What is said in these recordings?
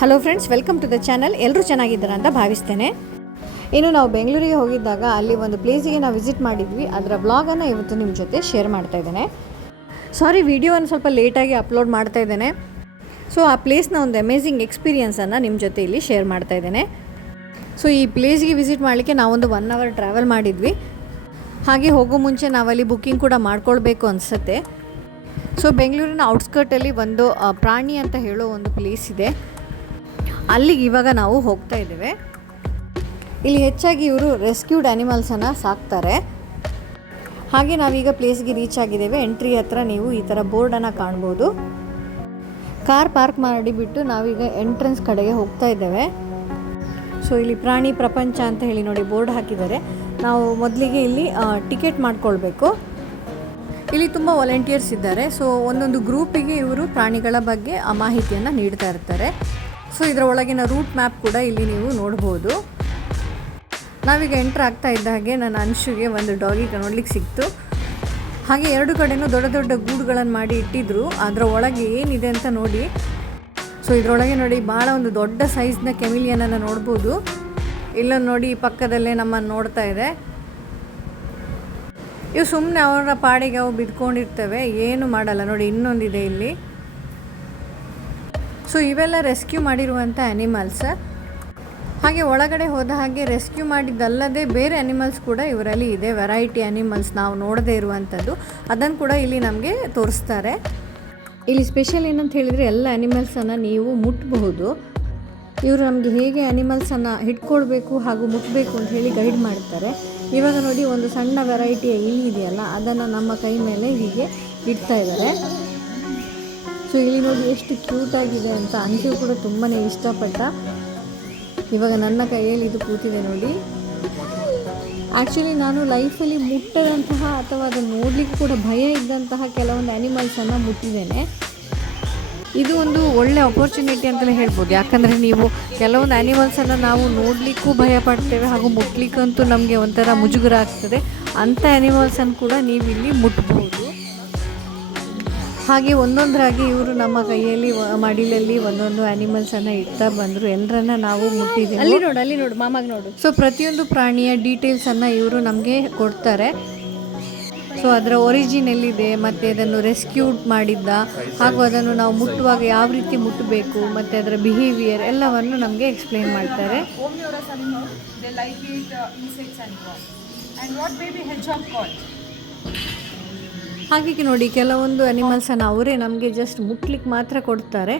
Hello friends, welcome to the channel. ಎಲ್ಲರೂ ಚೆನ್ನಾಗಿದ್ದಾರೆ ಅಂತ ಭಾವಿಸ್ತೇನೆ. ಇನ್ನು ನಾವು ಬೆಂಗಳೂರಿಗೆ ಹೋಗಿದ್ದಾಗ ಅಲ್ಲಿ ಒಂದು ಪ್ಲೇಸಿಗೆ ನಾವು ವಿಸಿಟ್ ಮಾಡಿದ್ವಿ. ಅದರ ವ್ಲಾಗನ್ನು ಇವತ್ತು ನಿಮ್ಮ ಜೊತೆ ಶೇರ್ ಮಾಡ್ತಾ ಇದ್ದೇನೆ. ಸಾರಿ, ವಿಡಿಯೋವನ್ನು ಸ್ವಲ್ಪ ಲೇಟಾಗಿ ಅಪ್ಲೋಡ್ ಮಾಡ್ತಾ ಇದ್ದೇನೆ. ಸೊ ಆ ಪ್ಲೇಸ್ನ ಒಂದು ಅಮೇಝಿಂಗ್ ಎಕ್ಸ್ಪೀರಿಯನ್ಸನ್ನು ನಿಮ್ಮ ಜೊತೆ ಇಲ್ಲಿ ಶೇರ್ ಮಾಡ್ತಾ ಇದ್ದೇನೆ. ಸೊ ಈ ಪ್ಲೇಸ್ಗೆ ವಿಸಿಟ್ ಮಾಡಲಿಕ್ಕೆ ನಾವೊಂದು 1 ಅವರ್ ಟ್ರಾವೆಲ್ ಮಾಡಿದ್ವಿ. ಹಾಗೆ ಹೋಗೋ ಮುಂಚೆ ನಾವಲ್ಲಿ ಬುಕ್ಕಿಂಗ್ ಕೂಡ ಮಾಡ್ಕೊಳ್ಬೇಕು ಅನಿಸುತ್ತೆ. ಸೊ ಬೆಂಗಳೂರಿನ ಔಟ್ಸ್ಕರ್ಟಲ್ಲಿ ಒಂದು ಪ್ರಾಣಿ ಅಂತ ಹೇಳೋ ಒಂದು ಪ್ಲೇಸ್ ಇದೆ. ಅಲ್ಲಿಗೆ ಇವಾಗ ನಾವು ಹೋಗ್ತಾ ಇದ್ದೇವೆ. ಇಲ್ಲಿ ಹೆಚ್ಚಾಗಿ ಇವರು ರೆಸ್ಕ್ಯೂಡ್ ಆ್ಯನಿಮಲ್ಸನ್ನು ಸಾಕ್ತಾರೆ. ಹಾಗೆ ನಾವೀಗ ಪ್ಲೇಸ್ಗೆ ರೀಚ್ ಆಗಿದ್ದೇವೆ. ಎಂಟ್ರಿ ಹತ್ರ ನೀವು ಈ ಥರ ಬೋರ್ಡನ್ನು ಕಾಣ್ಬೋದು. ಕಾರ್ ಪಾರ್ಕ್ ಮಾಡಿಬಿಟ್ಟು ನಾವೀಗ ಎಂಟ್ರೆನ್ಸ್ ಕಡೆಗೆ ಹೋಗ್ತಾ ಇದ್ದೇವೆ. ಸೊ ಇಲ್ಲಿ ಪ್ರಾಣಿ ಪ್ರಪಂಚ ಅಂತ ಹೇಳಿ ನೋಡಿ ಬೋರ್ಡ್ ಹಾಕಿದ್ದಾರೆ. ನಾವು ಮೊದಲಿಗೆ ಇಲ್ಲಿ ಟಿಕೆಟ್ ಮಾಡ್ಕೊಳ್ಬೇಕು. ಇಲ್ಲಿ ತುಂಬ ವಾಲಂಟಿಯರ್ಸ್ ಇದ್ದಾರೆ. ಸೊ ಒಂದೊಂದು ಗ್ರೂಪಿಗೆ ಇವರು ಪ್ರಾಣಿಗಳ ಬಗ್ಗೆ ಮಾಹಿತಿಯನ್ನು ನೀಡ್ತಾ ಇರ್ತಾರೆ. ಸೊ ಇದರ ಒಳಗಿನ ರೂಟ್ ಮ್ಯಾಪ್ ಕೂಡ ಇಲ್ಲಿ ನೀವು ನೋಡ್ಬೋದು. ನಾವೀಗ ಎಂಟ್ರ್ ಆಗ್ತಾ ಇದ್ದ ಹಾಗೆ ನನ್ನ ಅಂಶುಗೆ ಒಂದು ಡಾಗಿ ನೋಡ್ಲಿಕ್ಕೆ ಸಿಕ್ತು. ಹಾಗೆ ಎರಡು ಕಡೆನೂ ದೊಡ್ಡ ದೊಡ್ಡ ಗೂಡುಗಳನ್ನು ಮಾಡಿ ಇಟ್ಟಿದ್ರು. ಅದರ ಒಳಗೆ ಏನಿದೆ ಅಂತ ನೋಡಿ. ಸೊ ಇದರೊಳಗೆ ನೋಡಿ ಭಾಳ ಒಂದು ದೊಡ್ಡ ಸೈಜ್ನ ಕೆಮಿಲಿಯನನ್ನು ನೋಡ್ಬೋದು. ಇಲ್ಲೊಂದು ನೋಡಿ ಪಕ್ಕದಲ್ಲೇ ನಮ್ಮನ್ನು ನೋಡ್ತಾ ಇದೆ. ಇವು ಸುಮ್ಮನೆ ಅವರ ಪಾಡಿಗೆ ಅವು ಬಿದ್ಕೊಂಡಿರ್ತವೆ, ಏನು ಮಾಡಲ್ಲ. ನೋಡಿ ಇನ್ನೊಂದಿದೆ ಇಲ್ಲಿ. ಸೊ ಇವೆಲ್ಲ ರೆಸ್ಕ್ಯೂ ಮಾಡಿರುವಂಥ ಆ್ಯನಿಮಲ್ಸ್. ಹಾಗೆ ಒಳಗಡೆ ಹೋದ ಹಾಗೆ ರೆಸ್ಕ್ಯೂ ಮಾಡಿದ್ದಲ್ಲದೆ ಬೇರೆ ಆ್ಯನಿಮಲ್ಸ್ ಕೂಡ ಇವರಲ್ಲಿ ಇದೆ. ವೆರೈಟಿ ಆ್ಯನಿಮಲ್ಸ್ ನಾವು ನೋಡದೇ ಇರುವಂಥದ್ದು, ಅದನ್ನು ಕೂಡ ಇಲ್ಲಿ ನಮಗೆ ತೋರಿಸ್ತಾರೆ. ಇಲ್ಲಿ ಸ್ಪೆಷಲ್ ಏನಂತ ಹೇಳಿದರೆ ಎಲ್ಲ ಆ್ಯನಿಮಲ್ಸನ್ನು ನೀವು ಮುಟ್ಟಬಹುದು. ಇವರು ನಮಗೆ ಹೇಗೆ ಆ್ಯನಿಮಲ್ಸನ್ನು ಹಿಡ್ಕೊಳ್ಬೇಕು ಹಾಗೂ ಮುಟ್ಟಬೇಕು ಅಂತ ಹೇಳಿ ಗೈಡ್ ಮಾಡ್ತಾರೆ. ಇವಾಗ ನೋಡಿ ಒಂದು ಸಣ್ಣ ವೆರೈಟಿಯ ಇಲಿ ಇದೆಯಲ್ಲ, ಅದನ್ನು ನಮ್ಮ ಕೈ ಮೇಲೆ ಹೀಗೆ ಇಡ್ತಾ ಇದ್ದಾರೆ. ಸೊ ಇಲ್ಲಿ ನೋಡಿ ಎಷ್ಟು ಕ್ಯೂಟಾಗಿದೆ ಅಂತ. ಅಂಚು ಕೂಡ ತುಂಬಾ ಇಷ್ಟಪಟ್ಟ. ಇವಾಗ ನನ್ನ ಕೈಯಲ್ಲಿ ಇದು ಕೂತಿದೆ ನೋಡಿ. ಆ್ಯಕ್ಚುಲಿ ನಾನು ಲೈಫಲ್ಲಿ ಮುಟ್ಟದಂತಹ ಅಥವಾ ಅದನ್ನು ನೋಡಲಿಕ್ಕೆ ಕೂಡ ಭಯ ಇದ್ದಂತಹ ಕೆಲವೊಂದು ಆ್ಯನಿಮಲ್ಸನ್ನು ಮುಟ್ಟಿದ್ದೇನೆ. ಇದು ಒಂದು ಒಳ್ಳೆ ಅಪರ್ಚುನಿಟಿ ಅಂತಲೇ ಹೇಳ್ಬೋದು. ಯಾಕಂದರೆ ನೀವು ಕೆಲವೊಂದು ಆ್ಯನಿಮಲ್ಸನ್ನು ನಾವು ನೋಡಲಿಕ್ಕೂ ಭಯ ಪಡ್ತೇವೆ ಹಾಗೂ ಮುಟ್ಲಿಕ್ಕಂತೂ ನಮಗೆ ಒಂಥರ ಮುಜುಗರ ಆಗ್ತದೆ. ಅಂಥ ಆ್ಯನಿಮಲ್ಸನ್ನು ಕೂಡ ನೀವು ಇಲ್ಲಿ ಮುಟ್ಬೋದು. ಹಾಗೆ ಒಂದೊಂದರಾಗಿ ಇವರು ನಮ್ಮ ಕೈಯಲ್ಲಿ ಮಡಿಲಲ್ಲಿ ಒಂದೊಂದು ಆ್ಯನಿಮಲ್ಸನ್ನು ಇಡ್ತಾ ಬಂದರು. ಎಲ್ಲರನ್ನ ನಾವು ಮುಟ್ಟಿದ್ದೀವಿ. ಅಲ್ಲಿ ನೋಡು ಮಾಮಾಗ ನೋಡು. ಸೊ ಪ್ರತಿಯೊಂದು ಪ್ರಾಣಿಯ ಡೀಟೇಲ್ಸನ್ನು ಇವರು ನಮಗೆ ಕೊಡ್ತಾರೆ. ಸೊ ಅದರ ಒರಿಜಿನ್ ಎಲ್ಲಿದೆ, ಮತ್ತು ಅದನ್ನು ರೆಸ್ಕ್ಯೂಡ್ ಮಾಡಿದ್ದ, ಹಾಗೂ ಅದನ್ನು ನಾವು ಮುಟ್ಟುವಾಗ ಯಾವ ರೀತಿ ಮುಟ್ಟಬೇಕು, ಮತ್ತು ಅದರ ಬಿಹೇವಿಯರ್ ಎಲ್ಲವನ್ನು ನಮಗೆ ಎಕ್ಸ್ಪ್ಲೈನ್ ಮಾಡ್ತಾರೆ. ಹಾಗೆ ನೋಡಿ ಕೆಲವೊಂದು ಆ್ಯನಿಮಲ್ಸನ್ನು ಅವರೇ ನಮಗೆ ಜಸ್ಟ್ ಮುಟ್ಲಿಕ್ಕೆ ಮಾತ್ರ ಕೊಡ್ತಾರೆ,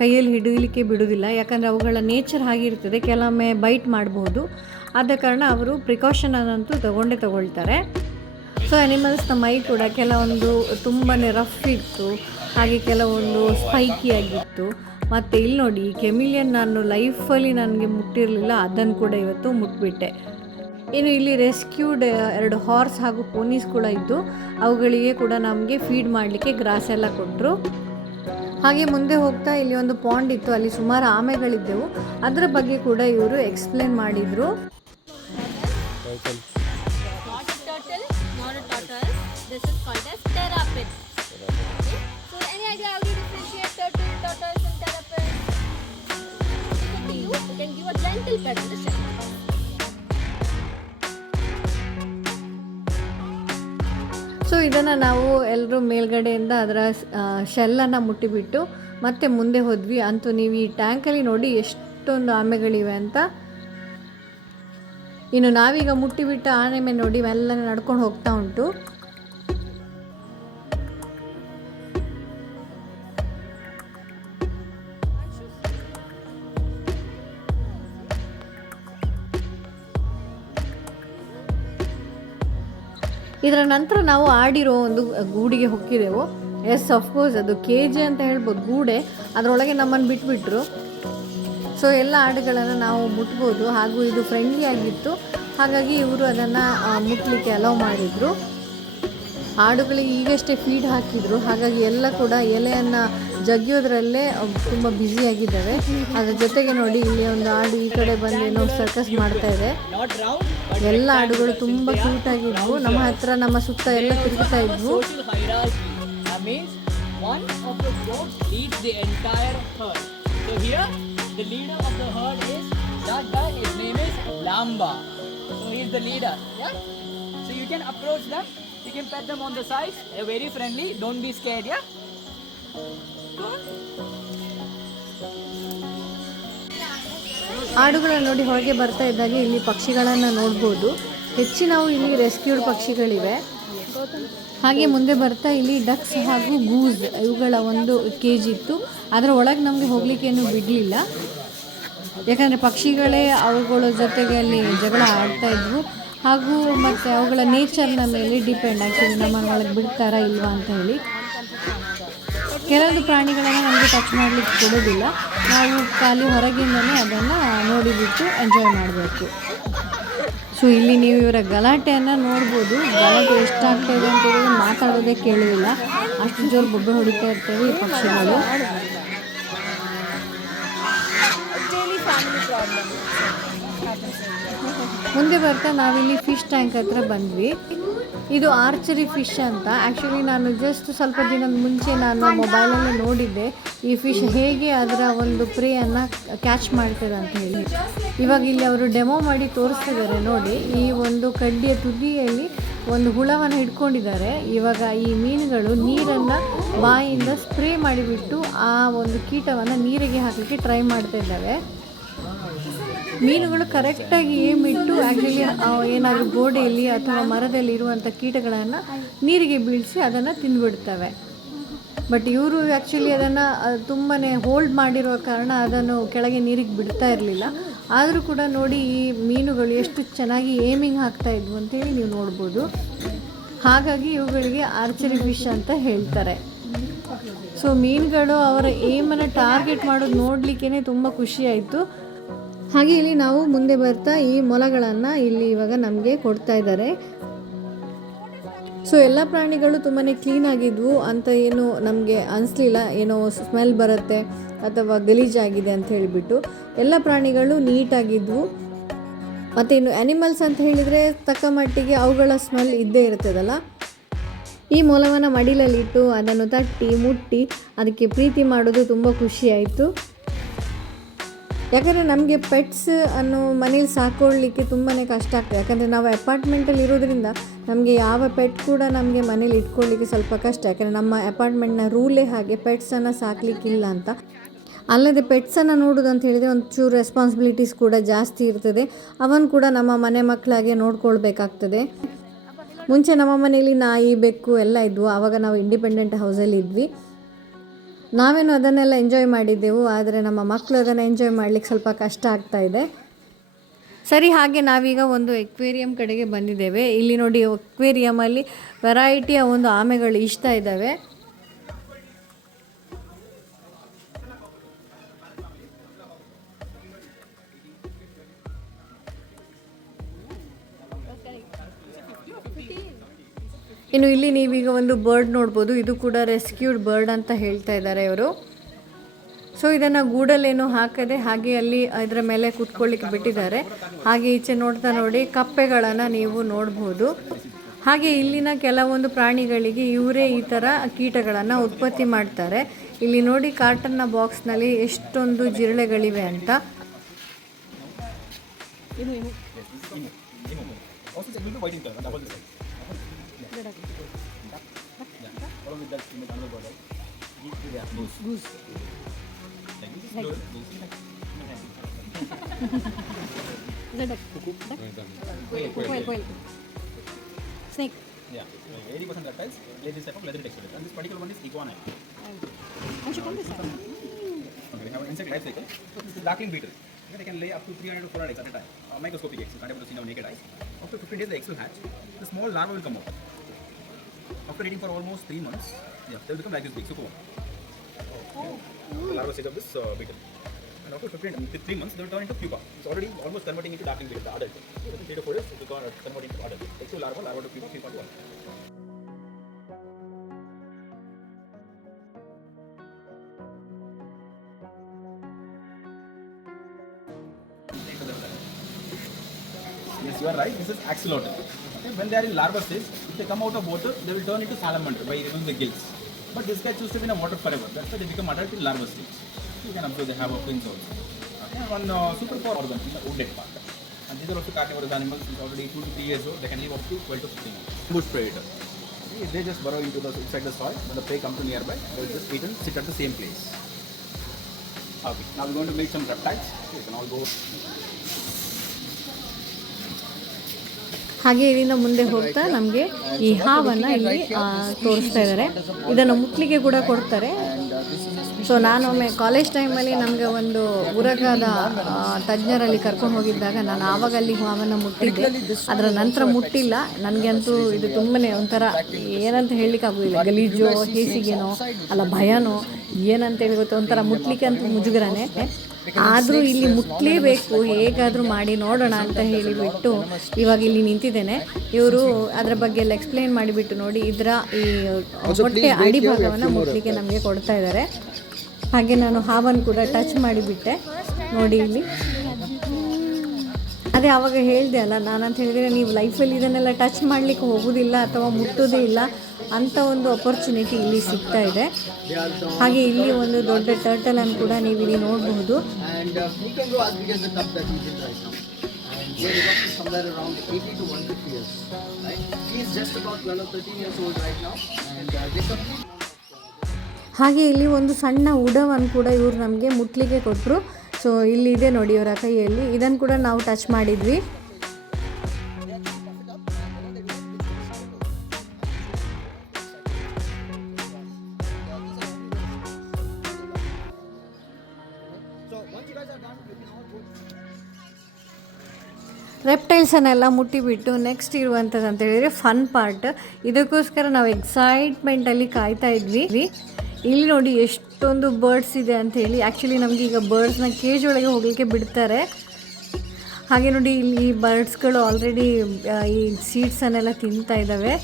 ಕೈಯಲ್ಲಿ ಹಿಡಿಯಲಿಕ್ಕೆ ಬಿಡೋದಿಲ್ಲ. ಯಾಕಂದರೆ ಅವುಗಳ ನೇಚರ್ ಹಾಗಿರ್ತದೆ, ಕೆಲವೊಮ್ಮೆ ಬೈಟ್ ಮಾಡ್ಬೋದು. ಆದ ಕಾರಣ ಅವರು ಪ್ರಿಕಾಷನನ್ನಂತೂ ತಗೊಳ್ತಾರೆ. ಸೊ ಆ್ಯನಿಮಲ್ಸ್ನ ಮೈ ಕೂಡ ಕೆಲವೊಂದು ತುಂಬಾ ರಫ್ ಇತ್ತು, ಹಾಗೆ ಕೆಲವೊಂದು ಸ್ಪೈಕಿ ಆಗಿತ್ತು. ಮತ್ತು ಇಲ್ಲಿ ನೋಡಿ ಕೆಮಿಲಿಯನ್ ನಾನು ಲೈಫಲ್ಲಿ ನನಗೆ ಮುಟ್ಟಿರಲಿಲ್ಲ, ಅದನ್ನು ಕೂಡ ಇವತ್ತು ಮುಟ್ಬಿಟ್ಟೆ. ಇನ್ನು ಇಲ್ಲಿ ರೆಸ್ಕ್ಯೂಡ್ 2 ಹಾರ್ಸ್ ಹಾಗೂ ಪೋನೀಸ್ ಕೂಡ ಇದ್ದು, ಅವುಗಳಿಗೆ ಕೂಡ ನಮಗೆ ಫೀಡ್ ಮಾಡಲಿಕ್ಕೆ ಗ್ರಾಸ್ ಎಲ್ಲ ಕೊಟ್ಟರು. ಹಾಗೆ ಮುಂದೆ ಹೋಗ್ತಾ ಇಲ್ಲಿ ಒಂದು ಪಾಂಡ್ ಇತ್ತು, ಅಲ್ಲಿ ಸುಮಾರು ಆಮೆಗಳಿದ್ದೆವು. ಅದರ ಬಗ್ಗೆ ಕೂಡ ಇವರು ಎಕ್ಸ್ಪ್ಲೇನ್ ಮಾಡಿದರು. ಸೊ ಇದನ್ನು ನಾವು ಎಲ್ಲರೂ ಮೇಲ್ಗಡೆಯಿಂದ ಅದರ ಶೆಲ್ಲನ್ನು ಮುಟ್ಟಿಬಿಟ್ಟು ಮತ್ತೆ ಮುಂದೆ ಹೋದ್ವಿ. ಅಂತೂ ನೀವು ಈ ಟ್ಯಾಂಕಲ್ಲಿ ನೋಡಿ ಎಷ್ಟೊಂದು ಆಮೆಗಳಿವೆ ಅಂತ. ಇನ್ನು ನಾವೀಗ ಮುಟ್ಟಿಬಿಟ್ಟ ಆನೆ ಮೇಲೆ ನೋಡಿ ಎಲ್ಲ ನಡ್ಕೊಂಡು ಹೋಗ್ತಾ ಉಂಟು. ಇದರ ನಂತರ ನಾವು ಆಡಿರೋ ಒಂದು ಗೂಡಿಗೆ ಹೋಗಿದ್ದೆವು. ಎಸ್, ಅಫ್ಕೋರ್ಸ್ ಅದು KJ ಅಂತ ಹೇಳ್ಬೋದು ಗೂಡೆ. ಅದರೊಳಗೆ ನಮ್ಮನ್ನು ಬಿಟ್ಬಿಟ್ರು. ಸೊ ಎಲ್ಲ ಆಡುಗಳನ್ನು ನಾವು ಮುಟ್ಬೋದು, ಹಾಗೂ ಇದು ಫ್ರೆಂಡ್ಲಿ ಆಗಿತ್ತು. ಹಾಗಾಗಿ ಇವರು ಅದನ್ನು ಮುಟ್ಲಿಕ್ಕೆ ಅಲೌ ಮಾಡಿದರು. ಆಡುಗಳಿಗೆ ಈಗಷ್ಟೇ ಫೀಡ್ ಹಾಕಿದರು, ಹಾಗಾಗಿ ಎಲ್ಲ ಕೂಡ ಎಲೆಯನ್ನು ಜಗಿಯೋದ್ರಲ್ಲೇ ತುಂಬ ಬ್ಯುಸಿಯಾಗಿದ್ದಾವೆ. ಅದ್ರ ಜೊತೆಗೆ ನೋಡಿ ಇಲ್ಲಿ ಒಂದು ಆಡು ಈ ಕಡೆ ಬಂದು ಏನೋ ಸರ್ಕಸ್ ಮಾಡ್ತಾ ಇದೆ. ಎಲ್ಲ ಆಡುಗಳು ತುಂಬ ಕ್ಯೂಟಾಗಿದ್ವು. ನಮ್ಮ ಹತ್ರ ನಮ್ಮ ಸುತ್ತ ಎಲ್ಲ ತಿರುಗ್ತಾ ಇದ್ವು. One of the goats leads the entire herd. So here The leader of the herd is that guy. His name is Lamba. So he is the leader. Yeah. So you can approach them. You can pet them on the sides. They're very friendly. Don't be scared. Yeah. ಆಡುಗಳನ್ನ ನೋಡಿ ಹೊರಗೆ ಬರ್ತಾ ಇದ್ದಾಗ ಇಲ್ಲಿ ಪಕ್ಷಿಗಳನ್ನು ನೋಡ್ಬೋದು. ಹೆಚ್ಚಿನವು ಇಲ್ಲಿ rescued ಪಕ್ಷಿಗಳಿವೆ. ಹಾಗೆ ಮುಂದೆ ಬರ್ತಾ ಇಲ್ಲಿ ಡಕ್ಸ್ ಹಾಗೂ ಗೂಸ್ ಇವುಗಳ ಒಂದು ಕೇಜ್ ಇತ್ತು. ಅದರ ಒಳಗೆ ನಮಗೆ ಹೋಗಲಿಕ್ಕೇನು ಬಿಡಲಿಲ್ಲ, ಯಾಕಂದರೆ ಪಕ್ಷಿಗಳೇ ಅವುಗಳ ಜೊತೆಗೆ ಅಲ್ಲಿ ಜಗಳ ಆಡ್ತಾ ಇದ್ವು. ಹಾಗೂ ಮತ್ತು ಅವುಗಳ ನೇಚರ್ನ ಮೇಲೆ ಡಿಪೆಂಡ್ ಆ್ಯಕ್ಚುಲಿ ನಮ್ಮನ್ನು ಒಳಗೆ ಬಿಡ್ತಾರಾ ಇಲ್ವಾ ಅಂತ ಹೇಳಿ. ಕೆಲವೊಂದು ಪ್ರಾಣಿಗಳನ್ನು ನಮಗೆ ಟಚ್ ಮಾಡಲಿಕ್ಕೆ ಕೊಡೋದಿಲ್ಲ. ನಾವು ಖಾಲಿ ಹೊರಗಿಂದಲೇ ಅದನ್ನು ನೋಡಿಬಿಟ್ಟು ಎಂಜಾಯ್ ಮಾಡಬೇಕು. ಸೊ ಇಲ್ಲಿ ನೀವು ಇವರ ಗಲಾಟೆಯನ್ನು ನೋಡ್ಬೋದು. ಗಲಾಟೆ ಎಷ್ಟಾಗ್ತಾ ಇದೆ ಅಂತೇಳಿ ಮಾತಾಡೋದೇ ಕೇಳುವುದಿಲ್ಲ, ಅಷ್ಟು ಜೋರು ಬೊಬ್ಬೆ ಹೊಡಿತಾ ಇರ್ತವೆ ಈ ಪಕ್ಷಿಗಳು. ಮುಂದೆ ಬರ್ತಾ ನಾವಿಲ್ಲಿ ಫಿಶ್ ಟ್ಯಾಂಕ್ ಹತ್ರ ಬಂದ್ವಿ. ಇದು ಆರ್ಚರಿ ಫಿಶ್ ಅಂತ. ಆ್ಯಕ್ಚುಲಿ ನಾನು ಜಸ್ಟ್ ಸ್ವಲ್ಪ ದಿನದ ಮುಂಚೆ ನಾನು ಮೊಬೈಲಲ್ಲಿ ನೋಡಿದ್ದೆ ಈ ಫಿಶ್ ಹೇಗೆ ಅದರ ಒಂದು ಪ್ರೇಯನ್ನು ಕ್ಯಾಚ್ ಮಾಡ್ತದೆ ಅಂತ ಹೇಳಿ. ಇವಾಗ ಇಲ್ಲಿ ಅವರು ಡೆಮೋ ಮಾಡಿ ತೋರಿಸ್ತಿದ್ದಾರೆ ನೋಡಿ. ಈ ಒಂದು ಕಡ್ಡಿಯ ತುದಿಯಲ್ಲಿ ಒಂದು ಹುಳವನ್ನು ಹಿಡ್ಕೊಂಡಿದ್ದಾರೆ. ಇವಾಗ ಈ ಮೀನುಗಳು ನೀರನ್ನು ಬಾಯಿಯಿಂದ ಸ್ಪ್ರೇ ಮಾಡಿಬಿಟ್ಟು ಆ ಒಂದು ಕೀಟವನ್ನು ನೀರಿಗೆ ಹಾಕಲಿಕ್ಕೆ ಟ್ರೈ ಮಾಡ್ತಾ ಇದ್ದಾವೆ. ಮೀನುಗಳು ಕರೆಕ್ಟಾಗಿ ಏಮಿಟ್ಟು ಆ್ಯಕ್ಚುಲಿ ಏನಾದರೂ ಗೋಡೆಯಲ್ಲಿ ಅಥವಾ ಮರದಲ್ಲಿ ಇರುವಂಥ ಕೀಟಗಳನ್ನು ನೀರಿಗೆ ಬೀಳಿಸಿ ಅದನ್ನು ತಿಂದುಬಿಡ್ತವೆ. ಬಟ್ ಇವರು ಆ್ಯಕ್ಚುಲಿ ಅದನ್ನು ತುಂಬಾ ಹೋಲ್ಡ್ ಮಾಡಿರುವ ಕಾರಣ ಅದನ್ನು ಕೆಳಗೆ ನೀರಿಗೆ ಬಿಡ್ತಾ ಇರಲಿಲ್ಲ. ಆದರೂ ಕೂಡ ನೋಡಿ ಈ ಮೀನುಗಳು ಎಷ್ಟು ಚೆನ್ನಾಗಿ ಏಮಿಂಗ್ ಹಾಕ್ತಾ ಇದ್ವು ಅಂತೇಳಿ ನೀವು ನೋಡ್ಬೋದು. ಹಾಗಾಗಿ ಇವುಗಳಿಗೆ ಆರ್ಚರಿ ಫಿಶ್ ಅಂತ ಹೇಳ್ತಾರೆ. ಸೊ ಮೀನುಗಳು ಅವರ ಏಮನ್ನು ಟಾರ್ಗೆಟ್ ಮಾಡೋದು ನೋಡಲಿಕ್ಕೇ ತುಂಬ ಖುಷಿಯಾಯಿತು. ಹಾಗೆ ಇಲ್ಲಿ ನಾವು ಮುಂದೆ ಬರ್ತಾ ಈ ಮೊಲಗಳನ್ನು ಇಲ್ಲಿ ಇವಾಗ ನಮಗೆ ಕೊಡ್ತಾ ಇದ್ದಾರೆ. ಸೊ ಎಲ್ಲ ಪ್ರಾಣಿಗಳು ತುಂಬಾ ಕ್ಲೀನಾಗಿದ್ವು ಅಂತ ಏನು ನಮಗೆ ಅನಿಸ್ಲಿಲ್ಲ. ಏನೋ ಸ್ಮೆಲ್ ಬರುತ್ತೆ ಅಥವಾ ಗಲೀಜಾಗಿದೆ ಅಂತ ಹೇಳಿಬಿಟ್ಟು ಎಲ್ಲ ಪ್ರಾಣಿಗಳು ನೀಟಾಗಿದ್ವು. ಮತ್ತು ಇನ್ನು ಆ್ಯನಿಮಲ್ಸ್ ಅಂತ ಹೇಳಿದರೆ ತಕ್ಕ ಮಟ್ಟಿಗೆ ಅವುಗಳ ಸ್ಮೆಲ್ ಇದ್ದೇ ಇರ್ತದಲ್ಲ. ಈ ಮೊಲವನ್ನು ಮಡಿಲಲ್ಲಿಟ್ಟು ಅದನ್ನು ತಟ್ಟಿ ಮುಟ್ಟಿ ಅದಕ್ಕೆ ಪ್ರೀತಿ ಮಾಡೋದು ತುಂಬ ಖುಷಿಯಾಯಿತು. ಯಾಕಂದರೆ ನಮಗೆ ಪೆಟ್ಸ್ ಅನ್ನು ಮನೇಲಿ ಸಾಕೊಳ್ಳಿಕ್ಕೆ ತುಂಬಾ ಕಷ್ಟ ಆಗ್ತದೆ. ಯಾಕಂದರೆ ನಾವು ಅಪಾರ್ಟ್ಮೆಂಟಲ್ಲಿ ಇರೋದ್ರಿಂದ ನಮಗೆ ಯಾವ ಪೆಟ್ ಕೂಡ ನಮಗೆ ಮನೇಲಿ ಇಟ್ಕೊಳ್ಳಿಕ್ಕೆ ಸ್ವಲ್ಪ ಕಷ್ಟ. ಯಾಕಂದರೆ ನಮ್ಮ ಅಪಾರ್ಟ್ಮೆಂಟ್ನ ರೂಲೇ ಹಾಗೆ ಪೆಟ್ಸನ್ನು ಸಾಕಲಿಕ್ಕಿಲ್ಲ ಅಂತ. ಅಲ್ಲದೆ ಪೆಟ್ಸನ್ನು ನೋಡೋದು ಅಂತ ಹೇಳಿದರೆ ಒಂಚೂರು ರೆಸ್ಪಾನ್ಸಿಬಿಲಿಟೀಸ್ ಕೂಡ ಜಾಸ್ತಿ ಇರ್ತದೆ. ಅವನ್ನು ಕೂಡ ನಮ್ಮ ಮನೆ ಮಕ್ಕಳಾಗೆ ನೋಡ್ಕೊಳ್ಬೇಕಾಗ್ತದೆ. ಮುಂಚೆ ನಮ್ಮ ಮನೆಯಲ್ಲಿ ನಾಯಿ ಬೆಕ್ಕು ಎಲ್ಲ ಇದ್ವು. ಆವಾಗ ನಾವು ಇಂಡಿಪೆಂಡೆಂಟ್ ಹೌಸಲ್ಲಿ ಇದ್ವಿ. ನಾವೇನು ಅದನ್ನೆಲ್ಲ ಎಂಜಾಯ್ ಮಾಡಿದ್ದೆವು. ಆದರೆ ನಮ್ಮ ಮಕ್ಕಳು ಅದನ್ನು ಎಂಜಾಯ್ ಮಾಡಲಿಕ್ಕೆ ಸ್ವಲ್ಪ ಕಷ್ಟ ಆಗ್ತಾ ಇದೆ. ಸರಿ, ಹಾಗೆ ನಾವೀಗ ಒಂದು ಎಕ್ವೇರಿಯಂ ಕಡೆಗೆ ಬಂದಿದ್ದೇವೆ. ಇಲ್ಲಿ ನೋಡಿ ಎಕ್ವೇರಿಯಮಲ್ಲಿ ವೆರೈಟಿಯ ಒಂದು ಆಮೆಗಳು ಇಷ್ಟ ಇದ್ದಾವೆ. ಇನ್ನು ಇಲ್ಲಿ ನೀವೀಗ ಒಂದು ಬರ್ಡ್ ನೋಡ್ಬೋದು. ಇದು ಕೂಡ ರೆಸ್ಕ್ಯೂಡ್ ಬರ್ಡ್ ಅಂತ ಹೇಳ್ತಾ ಇದ್ದಾರೆ ಇವರು. ಸೊ ಇದನ್ನು ಗೂಡಲ್ಲೇನು ಹಾಕದೆ ಹಾಗೆ ಅಲ್ಲಿ ಇದರ ಮೇಲೆ ಕೂತ್ಕೊಳ್ಳಿಕ್ಕೆ ಬಿಟ್ಟಿದ್ದಾರೆ. ಹಾಗೆ ಈಚೆ ನೋಡ್ತಾ ನೋಡಿ ಕಪ್ಪೆಗಳನ್ನು ನೀವು ನೋಡ್ಬೋದು. ಹಾಗೆ ಇಲ್ಲಿನ ಕೆಲವೊಂದು ಪ್ರಾಣಿಗಳಿಗೆ ಇವರೇ ಈ ಥರ ಕೀಟಗಳನ್ನು ಉತ್ಪತ್ತಿ ಮಾಡ್ತಾರೆ. ಇಲ್ಲಿ ನೋಡಿ ಕಾಟನ್ನ ಬಾಕ್ಸ್ನಲ್ಲಿ ಎಷ್ಟೊಂದು ಜಿರಳೆಗಳಿವೆ ಅಂತ. Snake. Yeah, 80% reptiles lay this type of leather texture, and this particular one is iguana. I should come this side. Okay, they have an insect life cycle. This is darkling beetle. Okay, they can lay up to 300 to 400 eggs at a time. Microscopic eggs, you can't able to see now naked eyes. After 15 days, the eggs will hatch. The small larva will come out. After eating for almost 3 months, yeah, they will become like this big, super one. The larva stage of this beetle. And after 3 months, they will turn into pupa. It's already almost converting into darkling beetle, the adult. So within 3 to 4 days, it will convert into adult. Eggs to larva, larva to pupa, pupa to adult. Yes, you are right. This is axolotl. Okay, when they are in larva stage, if they come out of water, they will turn into salamander by removing the gills. But this guy chooses to be in the water forever. That's why they become adult in larva stage. You can observe they have a fins also. And one super power organ in the woodland part. And these are also carnivorous animals, already 2 to 3 years old. They can live up to 12 to 15 years. Bush predator. They just burrow inside the soil. When the prey comes to nearby, they will just eat and sit at the same place. Okay, now we're going to make some reptiles. You can all go. ಹಾಗೆ ಇಲ್ಲಿಂದ ಮುಂದೆ ಹೋಗ್ತಾ ನಮಗೆ ಈ ಹಾವನ್ನು ಇಲ್ಲಿ ತೋರಿಸ್ತಾ ಇದ್ದಾರೆ. ಇದನ್ನು ಮುಟ್ಲಿಕ್ಕೆ ಕೂಡ ಕೊಡ್ತಾರೆ. ಸೊ ನಾನೊಮ್ಮೆ ಕಾಲೇಜ್ ಟೈಮಲ್ಲಿ ನಮಗೆ ಒಂದು ಉರಗದ ತಜ್ಞರಲ್ಲಿ ಕರ್ಕೊಂಡು ಹೋಗಿದ್ದಾಗ ನಾನು ಆವಾಗ ಅಲ್ಲಿ ಹಾವನ್ನು ಮುಟ್ಟಿದ್ದೆ. ಅದರ ನಂತರ ಮುಟ್ಟಿಲ್ಲ. ನನಗಂತೂ ಇದು ತುಂಬನೇ ಒಂಥರ ಏನಂತ ಹೇಳಲಿಕ್ಕಾಗೋದಿಲ್ಲ, ಗಲೀಜೋ ಹೇಸಿಗೆನೋ ಅಲ್ಲ ಭಯನೋ ಏನಂತೇಳಿ ಗೊತ್ತು, ಒಂಥರ ಮುಟ್ಲಿಕ್ಕೆ ಅಂತೂ ಮುಜುಗರನೇ. ಆದರೂ ಇಲ್ಲಿ ಮುಟ್ಲೇಬೇಕು, ಹೇಗಾದರೂ ಮಾಡಿ ನೋಡೋಣ ಅಂತ ಹೇಳಿಬಿಟ್ಟು ಇವಾಗ ಇಲ್ಲಿ ನಿಂತಿದ್ದೇನೆ. ಇವರು ಅದರ ಬಗ್ಗೆ ಎಲ್ಲ ಎಕ್ಸ್ಪ್ಲೇನ್ ಮಾಡಿಬಿಟ್ಟು ನೋಡಿ ಇದರ ಈ ಹೊಟ್ಟೆ ಅಡಿಭಾಗವನ್ನು ಮುಟ್ಲಿಕ್ಕೆ ನಮಗೆ ಕೊಡ್ತಾ ಇದ್ದಾರೆ. ಹಾಗೆ ನಾನು ಹಾವನ್ನು ಕೂಡ ಟಚ್ ಮಾಡಿಬಿಟ್ಟೆ ನೋಡಿ ಇಲ್ಲಿ. ಅದೇ ಆವಾಗ ಹೇಳಿದೆ ಅಲ್ಲ, ನಾನಂತ ಹೇಳಿದರೆ ನೀವು ಲೈಫಲ್ಲಿ ಇದನ್ನೆಲ್ಲ ಟಚ್ ಮಾಡಲಿಕ್ಕೆ ಹೋಗೋದಿಲ್ಲ ಅಥವಾ ಮುಟ್ಟೋದೇ ಇಲ್ಲ ಅಂಥ ಒಂದು ಅಪರ್ಚುನಿಟಿ ಇಲ್ಲಿ ಸಿಗ್ತಾ ಇದೆ. ಹಾಗೆ ಇಲ್ಲಿ ಒಂದು ದೊಡ್ಡ ಟರ್ಟಲನ್ನು ಕೂಡ ನೀವು ಇಲ್ಲಿ ನೋಡಬಹುದು. ಹಾಗೆ ಇಲ್ಲಿ ಒಂದು ಸಣ್ಣ ಉಡವನ್ನು ಕೂಡ ಇವರು ನಮಗೆ ಮುಟ್ಲಿಕ್ಕೆ ಕೊಟ್ಟರು. ಸೊ ಇಲ್ಲಿ ಇದೆ ನೋಡಿ ಇವರ ಕೈಯಲ್ಲಿ, ಇದನ್ನು ಕೂಡ ನಾವು ಟಚ್ ಮಾಡಿದ್ವಿ. ರೆಪ್ಟೈಲ್ಸನ್ನೆಲ್ಲ ಮುಟ್ಟಿಬಿಟ್ಟು ನೆಕ್ಸ್ಟ್ ಇರುವಂಥದ್ದು ಅಂತ ಹೇಳಿದರೆ ಫನ್ ಪಾರ್ಟ್. ಇದಕ್ಕೋಸ್ಕರ ನಾವು ಎಕ್ಸೈಟ್ಮೆಂಟಲ್ಲಿ ಕಾಯ್ತಾ ಇದ್ವಿ. ಇಲ್ಲಿ ನೋಡಿ ಎಷ್ಟೊಂದು ಬರ್ಡ್ಸ್ ಇದೆ ಅಂತ ಹೇಳಿ. ಆ್ಯಕ್ಚುಲಿ ನಮಗೆ ಈಗ ಬರ್ಡ್ಸ್ನ ಕೇಜ್ ಒಳಗೆ ಹೋಗಲಿಕ್ಕೆ ಬಿಡ್ತಾರೆ. ಹಾಗೆ ನೋಡಿ ಇಲ್ಲಿ ಈ ಬರ್ಡ್ಸ್ಗಳು ಆಲ್ರೆಡಿ ಈ ಸೀಡ್ಸನ್ನೆಲ್ಲ ತಿಂತಾ ಇದ್ದಾವೆ.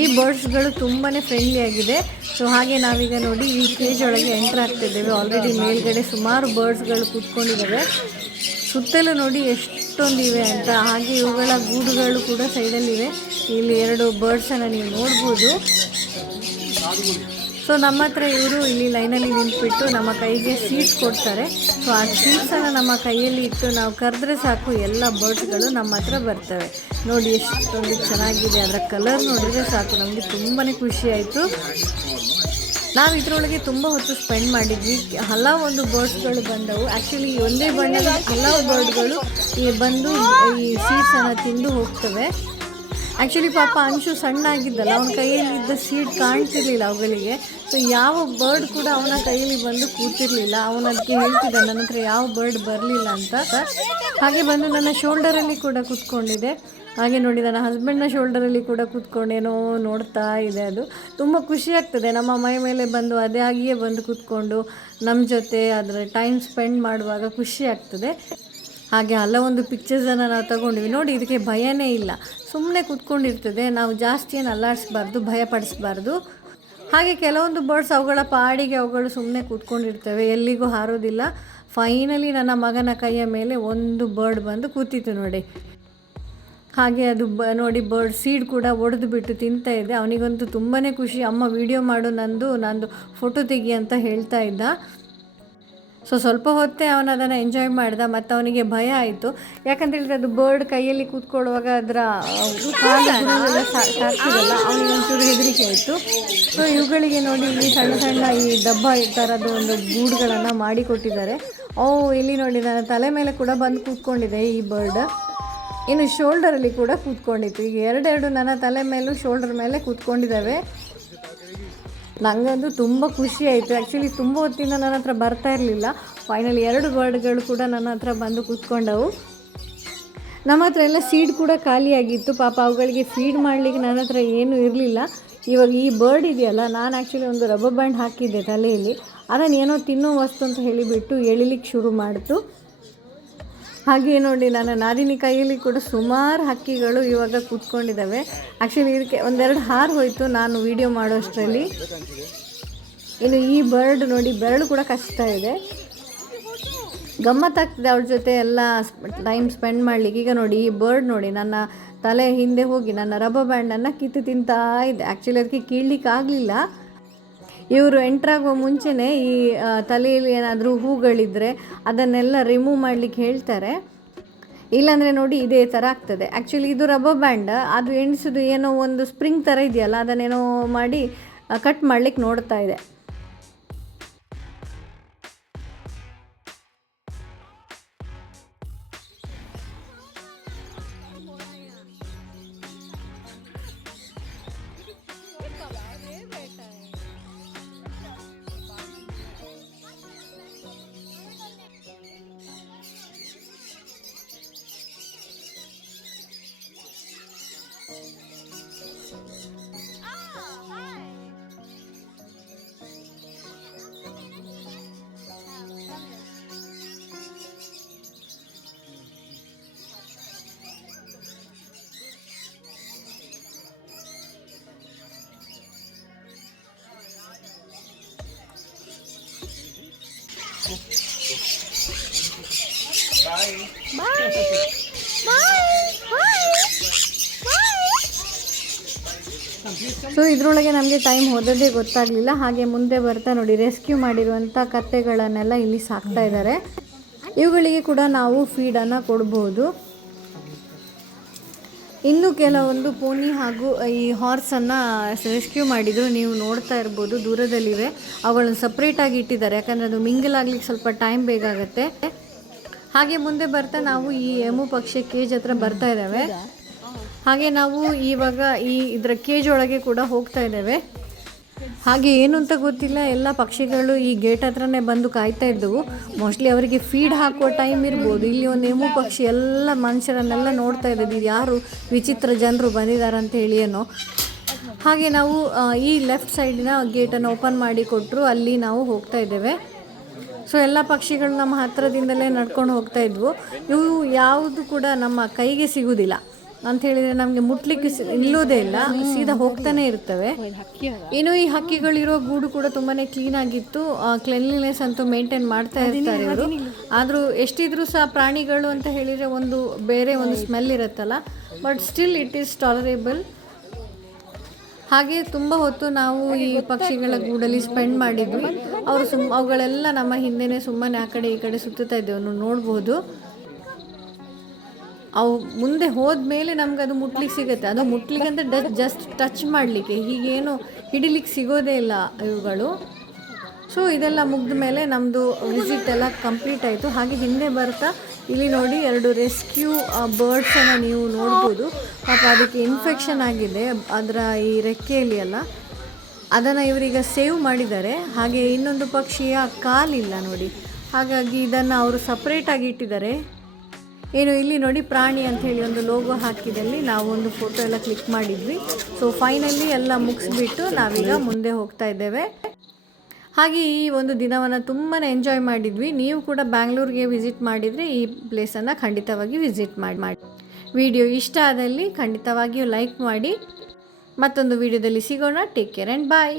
ಈ ಬರ್ಡ್ಸ್ಗಳು ತುಂಬಾ ಫ್ರೆಂಡ್ಲಿ ಆಗಿದೆ. ಸೊ ಹಾಗೆ ನಾವೀಗ ನೋಡಿ ಈ ಕೇಜ್ ಒಳಗೆ ಎಂಟರ್ ಆಗ್ತಿದ್ದೇವೆ. ಆಲ್ರೆಡಿ ಮೇಲ್ಗಡೆ ಸುಮಾರು ಬರ್ಡ್ಸ್ಗಳು ಕೂತ್ಕೊಂಡಿದ್ದಾವೆ. ಸುತ್ತಲೂ ನೋಡಿ ಎಷ್ಟೊಂದಿವೆ ಅಂತ. ಹಾಗೆ ಇವುಗಳ ಗೂಡುಗಳು ಕೂಡ ಸೈಡಲ್ಲಿವೆ. ಇಲ್ಲಿ 2 ಬರ್ಡ್ಸನ್ನು ನೀವು ನೋಡ್ಬೋದು. ಸೊ ನಮ್ಮ ಹತ್ರ ಇವರು ಇಲ್ಲಿ ಲೈನಲ್ಲಿ ನಿಂತುಬಿಟ್ಟು ನಮ್ಮ ಕೈಗೆ ಸೀಡ್ಸ್ ಕೊಡ್ತಾರೆ. ಸೊ ಆ ಸೀಡ್ಸನ್ನು ನಮ್ಮ ಕೈಯಲ್ಲಿ ಇಟ್ಟು ನಾವು ಕರೆದ್ರೆ ಸಾಕು ಎಲ್ಲ ಬರ್ಡ್ಸ್ಗಳು ನಮ್ಮ ಹತ್ರ ಬರ್ತವೆ. ನೋಡಿ ಎಷ್ಟೊಂದು ಚೆನ್ನಾಗಿದೆ, ಅದರ ಕಲರ್ ನೋಡಿದರೆ ಸಾಕು ನಮಗೆ ತುಂಬಾ ಖುಷಿ ಆಯಿತು. ನಾವು ಇದರೊಳಗೆ ತುಂಬ ಹೊತ್ತು ಸ್ಪೆಂಡ್ ಮಾಡಿದ್ವಿ. ಹಲವೊಂದು ಬರ್ಡ್ಸ್ಗಳು ಬಂದವು. ಆ್ಯಕ್ಚುಲಿ ಒಂದೇ ಬಣ್ಣದ ಹಲವು ಬರ್ಡ್ಗಳು ಬಂದು ಈ ಸೀಡ್ಸನ್ನು ತಿಂದು ಹೋಗ್ತವೆ. ಆ್ಯಕ್ಚುಲಿ ಪಾಪ ಅಂಶು ಸಣ್ಣ ಆಗಿದ್ದಲ್ಲ, ಅವನ ಕೈಯಲ್ಲಿದ್ದ ಸೀಡ್ ಕಾಣ್ತಿರ್ಲಿಲ್ಲ ಅವುಗಳಿಗೆ. ಸೊ ಯಾವ ಬರ್ಡ್ ಕೂಡ ಅವನ ಕೈಯಲ್ಲಿ ಬಂದು ಕೂತಿರ್ಲಿಲ್ಲ. ಅವನು ಅದಕ್ಕೆ ಹೇಳ್ತಿದ್ದ ನನ್ನ ಹತ್ರ ಯಾವ ಬರ್ಡ್ ಬರಲಿಲ್ಲ ಅಂತ. ಹಾಗೆ ಬಂದು ನನ್ನ ಶೋಲ್ಡರಲ್ಲಿ ಕೂಡ ಕೂತ್ಕೊಂಡಿದೆ. ಹಾಗೆ ನೋಡಿ ನನ್ನ ಹಸ್ಬೆಂಡ್ನ ಶೋಲ್ಡರಲ್ಲಿ ಕೂಡ ಕೂತ್ಕೊಂಡೇನೋ ನೋಡ್ತಾ ಇದೆ. ಅದು ತುಂಬ ಖುಷಿ ಆಗ್ತದೆ. ನಮ್ಮ ಮೈ ಮೇಲೆ ಬಂದು ಅದೇ ಆಗಿಯೇ ಬಂದು ಕೂತ್ಕೊಂಡು ನಮ್ಮ ಜೊತೆ ಅದರ ಟೈಮ್ ಸ್ಪೆಂಡ್ ಮಾಡುವಾಗ ಖುಷಿ ಆಗ್ತದೆ. ಹಾಗೆ ಹಲವೊಂದು ಪಿಕ್ಚರ್ಸನ್ನು ನಾವು ತಗೊಂಡ್ವಿ. ನೋಡಿ ಇದಕ್ಕೆ ಭಯನೇ ಇಲ್ಲ, ಸುಮ್ಮನೆ ಕೂತ್ಕೊಂಡಿರ್ತದೆ. ನಾವು ಜಾಸ್ತಿ ಏನು ಅಲ್ಲಾಡಿಸ್ಬಾರ್ದು, ಭಯಪಡಿಸ್ಬಾರ್ದು. ಹಾಗೆ ಕೆಲವೊಂದು ಬರ್ಡ್ಸ್ ಅವುಗಳ ಪಾಡಿಗೆ ಅವುಗಳು ಸುಮ್ಮನೆ ಕೂತ್ಕೊಂಡಿರ್ತವೆ, ಎಲ್ಲಿಗೂ ಹಾರೋದಿಲ್ಲ. ಫೈನಲಿ ನನ್ನ ಮಗನ ಕೈಯ ಮೇಲೆ ಒಂದು ಬರ್ಡ್ ಬಂದು ಕೂತಿತ್ತು ನೋಡಿ. ಹಾಗೆ ಅದು ನೋಡಿ ಬರ್ಡ್ ಸೀಡ್ ಕೂಡ ಒಡೆದು ಬಿಟ್ಟು ತಿಂತಾ ಇದೆ. ಅವನಿಗಂತೂ ತುಂಬಾ ಖುಷಿ. ಅಮ್ಮ ವಿಡಿಯೋ ಮಾಡು, ನಂದು ಫೋಟೋ ತೆಗಿ ಅಂತ ಹೇಳ್ತಾ ಇದ್ದ. ಸೊ ಸ್ವಲ್ಪ ಹೊತ್ತೇ ಅವನು ಅದನ್ನು ಎಂಜಾಯ್ ಮಾಡ್ದ. ಮತ್ತು ಅವನಿಗೆ ಭಯ ಆಯಿತು. ಯಾಕಂತೇಳಿದ್ರೆ ಅದು ಬರ್ಡ್ ಕೈಯಲ್ಲಿ ಕೂತ್ಕೊಳ್ಳುವಾಗ ಅದರ ಕಾಲೆಲ್ಲ ಸಾಕ್ತಿರಲ್ಲ, ಅವನಿಗೊಂಚೂರು ಹೆದರಿಕೆ ಆಯಿತು. ಸೊ ಇವುಗಳಿಗೆ ನೋಡಿ ಇಲ್ಲಿ ಸಣ್ಣ ಸಣ್ಣ ಈ ಡಬ್ಬ ಥರದ್ದು ಒಂದು ಗೂಡುಗಳನ್ನು ಮಾಡಿಕೊಟ್ಟಿದ್ದಾರೆ. ಇಲ್ಲಿ ನೋಡಿ ನನ್ನ ತಲೆ ಮೇಲೆ ಕೂಡ ಬಂದು ಕೂತ್ಕೊಂಡಿದೆ ಈ ಬರ್ಡ್. ಇನ್ನು ಶೋಲ್ಡರಲ್ಲಿ ಕೂಡ ಕೂತ್ಕೊಂಡಿತ್ತು. ಈಗ ಎರಡೆರಡು ನನ್ನ ತಲೆ ಮೇಲೂ ಶೋಲ್ಡರ್ ಮೇಲೆ ಕೂತ್ಕೊಂಡಿದ್ದಾವೆ. ನನಗಂತೂ ತುಂಬ ಖುಷಿ ಆಯಿತು. ಆ್ಯಕ್ಚುಲಿ ತುಂಬ ಹೊತ್ತಿಂದ ನನ್ನ ಹತ್ರ ಬರ್ತಾ ಇರಲಿಲ್ಲ. ಫೈನಲಿ 2 ಬರ್ಡ್ಗಳು ಕೂಡ ನನ್ನ ಹತ್ರ ಬಂದು ಕೂತ್ಕೊಂಡವು. ನಮ್ಮ ಹತ್ರ ಎಲ್ಲ ಸೀಡ್ ಕೂಡ ಖಾಲಿಯಾಗಿತ್ತು. ಪಾಪ ಅವುಗಳಿಗೆ ಫೀಡ್ ಮಾಡಲಿಕ್ಕೆ ನನ್ನ ಹತ್ರ ಏನೂ ಇರಲಿಲ್ಲ. ಇವಾಗ ಈ ಬರ್ಡ್ ಇದೆಯಲ್ಲ, ನಾನು ಆ್ಯಕ್ಚುಲಿ ಒಂದು ರಬ್ಬರ್ ಬ್ಯಾಂಡ್ ಹಾಕಿದ್ದೆ ತಲೆಯಲ್ಲಿ. ಅದನ್ನು ಏನೋ ತಿನ್ನೋ ವಸ್ತು ಅಂತ ಹೇಳಿಬಿಟ್ಟು ಎಳಿಲಿಕ್ಕೆ ಶುರು ಮಾಡಿತು. ಹಾಗೆ ನೋಡಿ ನನ್ನ ನಾದಿನಿ ಕೈಯಲ್ಲಿ ಕೂಡ ಸುಮಾರು ಹಕ್ಕಿಗಳು ಇವಾಗ ಕೂತ್ಕೊಂಡಿದ್ದಾವೆ. ಆ್ಯಕ್ಚುಲಿ ಇದಕ್ಕೆ 1-2 ಹಾರು ಹೋಯಿತು ನಾನು ವಿಡಿಯೋ ಮಾಡೋಷ್ಟರಲ್ಲಿ. ಇನ್ನು ಈ ಬರ್ಡ್ ನೋಡಿ ಬೆರಳು ಕೂಡ ಕಚ್ತಾ ಇದೆ. ಗಮ್ಮತ್ತಾಗ್ತದೆ ಅವ್ರ ಜೊತೆ ಎಲ್ಲ ಟೈಮ್ ಸ್ಪೆಂಡ್ ಮಾಡಲಿಕ್ಕೆ. ಈಗ ನೋಡಿ ಈ ಬರ್ಡ್ ನೋಡಿ ನನ್ನ ತಲೆ ಹಿಂದೆ ಹೋಗಿ ನನ್ನ ರಬ್ಬರ್ ಬ್ಯಾಂಡನ್ನು ಕಿತ್ತು ತಿಂತಾ ಇದೆ. ಆ್ಯಕ್ಚುಲಿ ಅದಕ್ಕೆ ಕೀಳ್ಲಿಕ್ಕೆ ಆಗಲಿಲ್ಲ. ಇವರು ಎಂಟ್ರಾಗುವ ಮುಂಚೆನೇ ಈ ತಲೆಯಲ್ಲಿ ಏನಾದರೂ ಹೂಗಳಿದ್ದರೆ ಅದನ್ನೆಲ್ಲ ರಿಮೂವ್ ಮಾಡಲಿಕ್ಕೆ ಹೇಳ್ತಾರೆ. ಇಲ್ಲಾಂದರೆ ನೋಡಿ ಇದೇ ಥರ ಆಗ್ತದೆ. ಆ್ಯಕ್ಚುಲಿ ಇದು ರಬ್ಬರ್ ಬ್ಯಾಂಡ್, ಅದು ಎಣಿಸೋದು ಏನೋ ಒಂದು ಸ್ಪ್ರಿಂಗ್ ಥರ ಇದೆಯಲ್ಲ, ಅದನ್ನೇನೋ ಮಾಡಿ ಕಟ್ ಮಾಡಲಿಕ್ಕೆ ನೋಡ್ತಾ ಇದೆ. ಸೊ ಇದರೊಳಗೆ ನಮಗೆ ಟೈಮ್ ಹೋದದ್ದೇ ಗೊತ್ತಾಗಲಿಲ್ಲ. ಹಾಗೆ ಮುಂದೆ ಬರ್ತಾ ನೋಡಿ ರೆಸ್ಕ್ಯೂ ಮಾಡಿರುವಂಥ ಕತ್ತೆಗಳನ್ನೆಲ್ಲ ಇಲ್ಲಿ ಸಾಕ್ತಾ ಇದ್ದಾರೆ. ಇವುಗಳಿಗೆ ಕೂಡ ನಾವು ಫೀಡನ್ನು ಕೊಡ್ಬೋದು. ಇನ್ನು ಕೆಲವೊಂದು ಪೋನಿ ಹಾಗೂ ಈ ಹಾರ್ಸನ್ನು ರೆಸ್ಕ್ಯೂ ಮಾಡಿದರು, ನೀವು ನೋಡ್ತಾ ಇರ್ಬೋದು ದೂರದಲ್ಲಿವೆ. ಅವುಗಳನ್ನು ಸಪ್ರೇಟಾಗಿ ಇಟ್ಟಿದ್ದಾರೆ, ಯಾಕಂದರೆ ಅದು ಮಿಂಗಲ್ ಆಗ್ಲಿಕ್ಕೆ ಸ್ವಲ್ಪ ಟೈಮ್ ಬೇಕಾಗತ್ತೆ. ಹಾಗೆ ಮುಂದೆ ಬರ್ತಾ ನಾವು ಈ ಎಮು ಪಕ್ಷಿ ಕೇಜ್ ಹತ್ರ ಬರ್ತಾ ಇದ್ದಾವೆ. ಹಾಗೆ ನಾವು ಇವಾಗ ಇದರ ಕೇಜ್ ಒಳಗೆ ಕೂಡ ಹೋಗ್ತಾ ಇದ್ದೇವೆ. ಹಾಗೆ ಏನು ಅಂತ ಗೊತ್ತಿಲ್ಲ, ಎಲ್ಲ ಪಕ್ಷಿಗಳು ಈ ಗೇಟ್ ಹತ್ರನೇ ಬಂದು ಕಾಯ್ತಾ ಇದ್ದವು. ಮೋಸ್ಟ್ಲಿ ಅವರಿಗೆ ಫೀಡ್ ಹಾಕುವ ಟೈಮ್ ಇರ್ಬೋದು. ಇಲ್ಲಿ ಒಂದು ಎಮು ಪಕ್ಷಿ ಎಲ್ಲ ಮನುಷ್ಯರನ್ನೆಲ್ಲ ನೋಡ್ತಾ ಇದ್ದದ್ದು, ಇದು ಯಾರು ವಿಚಿತ್ರ ಜನರು ಬಂದಿದ್ದಾರೆ ಅಂತ ಹೇಳಿ ಏನೋ. ಹಾಗೆ ನಾವು ಈ ಲೆಫ್ಟ್ ಸೈಡಿನ ಗೇಟನ್ನು ಓಪನ್ ಮಾಡಿ ಕೊಟ್ಟರು, ಅಲ್ಲಿ ನಾವು ಹೋಗ್ತಾ ಇದ್ದೇವೆ. ಸೊ ಎಲ್ಲ ಪಕ್ಷಿಗಳು ನಮ್ಮ ಹತ್ತಿರದಿಂದಲೇ ನಡ್ಕೊಂಡು ಹೋಗ್ತಾ ಇದ್ವು. ಇವು ಯಾವುದು ಕೂಡ ನಮ್ಮ ಕೈಗೆ ಸಿಗುವುದಿಲ್ಲ ಅಂತ ಹೇಳಿದರೆ ನಮಗೆ ಮುಟ್ಲಿಕ್ಕೆ ನಿಲ್ಲೋದೇ ಇಲ್ಲ, ಸೀದಾ ಹೋಗ್ತಾನೆ ಇರ್ತವೆ. ಇನ್ನು ಈ ಹಕ್ಕಿಗಳಿರೋ ಗೂಡು ಕೂಡ ತುಂಬಾ ಕ್ಲೀನಾಗಿತ್ತು. ಕ್ಲೆನ್ಲಿನೆಸ್ ಅಂತೂ ಮೇಂಟೈನ್ ಮಾಡ್ತಾ ಇರ್ತಾರೆ ಇವರು. ಆದರೂ ಎಷ್ಟಿದ್ರೂ ಸಹ ಪ್ರಾಣಿಗಳು ಅಂತ ಹೇಳಿದರೆ ಒಂದು ಬೇರೆ ಒಂದು ಸ್ಮೆಲ್ ಇರುತ್ತಲ್ಲ, ಬಟ್ ಸ್ಟಿಲ್ ಇಟ್ ಈಸ್ ಟಾಲರೇಬಲ್. ಹಾಗೆ ತುಂಬ ಹೊತ್ತು ನಾವು ಈ ಪಕ್ಷಿಗಳ ಗೂಡಲ್ಲಿ ಸ್ಪೆಂಡ್ ಮಾಡಿದ್ವಿ. ಅವುಗಳೆಲ್ಲ ನಮ್ಮ ಹಿಂದೆನೇ ಸುಮ್ಮನೆ ಆ ಕಡೆ ಈ ಕಡೆ ಸುತ್ತುತ್ತಾ ಇದ್ದೇವೆ, ನೋಡ್ಬೋದು. ಅವು ಮುಂದೆ ಹೋದ್ಮೇಲೆ ನಮ್ಗೆ ಅದು ಮುಟ್ಲಿಕ್ಕೆ ಸಿಗುತ್ತೆ. ಅದು ಮುಟ್ಲಿಕ್ಕೆ ಅಂತ ಜಸ್ಟ್ ಟಚ್ ಮಾಡಲಿಕ್ಕೆ, ಹೀಗೇನು ಹಿಡಿಲಿಕ್ಕೆ ಸಿಗೋದೇ ಇಲ್ಲ ಇವುಗಳು. ಸೊ ಇದೆಲ್ಲ ಮುಗಿದ ಮೇಲೆ ನಮ್ಮದು ವಿಸಿಟ್ ಎಲ್ಲ ಕಂಪ್ಲೀಟ್ ಆಯಿತು. ಹಾಗೆ ಹಿಂದೆ ಬರ್ತಾ ಇಲ್ಲಿ ನೋಡಿ 2 ರೆಸ್ಕ್ಯೂ ಬರ್ಡ್ಸನ್ನು ನೀವು ನೋಡ್ಬೋದು. ಪಾಪ ಅದಕ್ಕೆ ಇನ್ಫೆಕ್ಷನ್ ಆಗಿದೆ ಅದರ ಈ ರೆಕ್ಕೆಯಲ್ಲಿ ಎಲ್ಲ, ಅದನ್ನು ಇವರೀಗ ಸೇವ್ ಮಾಡಿದ್ದಾರೆ. ಹಾಗೆ ಇನ್ನೊಂದು ಪಕ್ಷಿಯ ಕಾಲಿಲ್ಲ ನೋಡಿ, ಹಾಗಾಗಿ ಇದನ್ನು ಅವರು ಸಪ್ರೇಟಾಗಿ ಇಟ್ಟಿದ್ದಾರೆ. ಏನು ಇಲ್ಲಿ ನೋಡಿ ಪ್ರಾಣಿ ಅಂಥೇಳಿ ಒಂದು ಲೋಗೋ ಹಾಕಿದಲ್ಲಿ ನಾವು ಒಂದು ಫೋಟೋ ಎಲ್ಲ ಕ್ಲಿಕ್ ಮಾಡಿದ್ವಿ. ಸೊ ಫೈನಲಿ ಎಲ್ಲ ಮುಗಿಸ್ಬಿಟ್ಟು ನಾವೀಗ ಮುಂದೆ ಹೋಗ್ತಾ ಇದ್ದೇವೆ. ಹಾಗೆ ಈ ಒಂದು ದಿನವನ್ನು ತುಂಬಾ ಎಂಜಾಯ್ ಮಾಡಿದ್ವಿ. ನೀವು ಕೂಡ ಬ್ಯಾಂಗ್ಳೂರಿಗೆ ವಿಸಿಟ್ ಮಾಡಿದರೆ ಈ ಪ್ಲೇಸನ್ನು ಖಂಡಿತವಾಗಿ ವಿಸಿಟ್ ಮಾಡಿ. ವಿಡಿಯೋ ಇಷ್ಟ ಆದಲ್ಲಿ ಖಂಡಿತವಾಗಿಯೂ ಲೈಕ್ ಮಾಡಿ. ಮತ್ತೊಂದು ವಿಡಿಯೋದಲ್ಲಿ ಸಿಗೋಣ. Take care and bye.